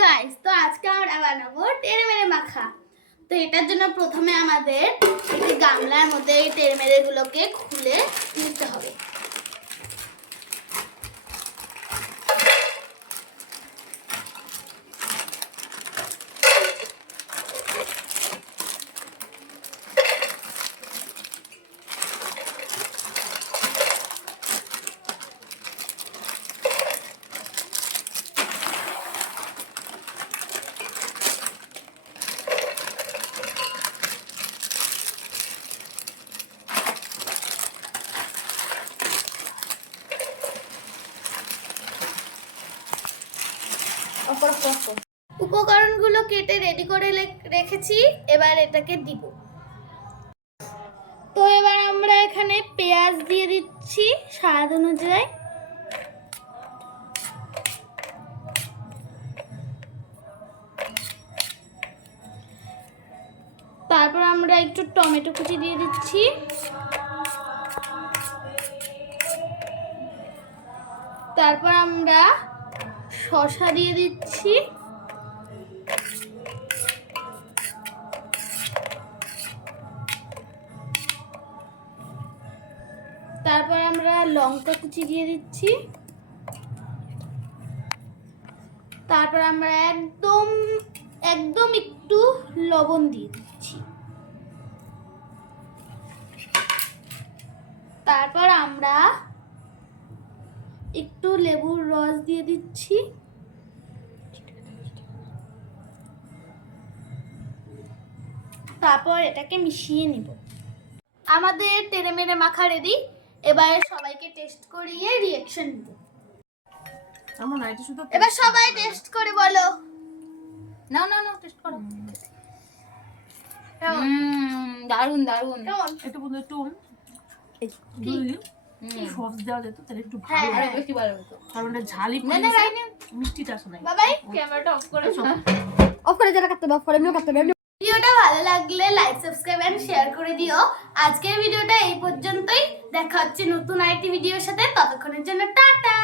Guys, তো আজকে আমরা বানাবো টেড়েমেড়ে মাখা। তো এটার জন্য প্রথমে আমাদের একটি গামলার মধ্যে এই টেড়েমেড়ে গুলোকে খুলে নিতে হবে। উপকরণগুলো কেটে রেডি করে রেখেছি, এবার এটাকে দিব। তো এবার আমরা এখানে পেঁয়াজ দিয়ে দিচ্ছি স্বাদ অনুযায়ী। তারপর আমরা একটু টমেটো কুচি দিয়ে দিচ্ছি। তারপর আমরা শসা দিয়ে দিচ্ছি। তারপর আমরা লঙ্কা কুচি দিয়ে দিচ্ছি। তারপর আমরা একদম একটু লবণ দিয়ে দিচ্ছি। তারপর আমরা একটু লেবুর রস দিয়ে দিচ্ছি। তারপর এটাকে মিশিয়ে নিব। আমাদের টেড়েমেড়ে মাখা রেডি। এবার সবাইকে টেস্ট করিয়ে রিঅ্যাকশন নিব। এবার সবাই টেস্ট করে বলো। না টেস্ট করো। দারুন দারুন। একটু বন্ধু একটু সস দেওয়া যেত তাহলে একটু ভালো হ্যাঁ বেশি ভালো হতো। কারণ এটা ঝালি মিষ্টিটা আসে না। বাবাই ক্যামেরাটা অফ করে অফ করে যারা কাটতে অফ করে এমনিও কাটতে হবে। ভিডিওটা ভালো লাগলে লাইক সাবস্ক্রাইব এন্ড শেয়ার করে দিও। আজকের ভিডিওটা এই পর্যন্তই। দেখা হচ্ছে নতুন আরেকটি ভিডিওর সাথে। ততক্ষণের জন্য টাটা।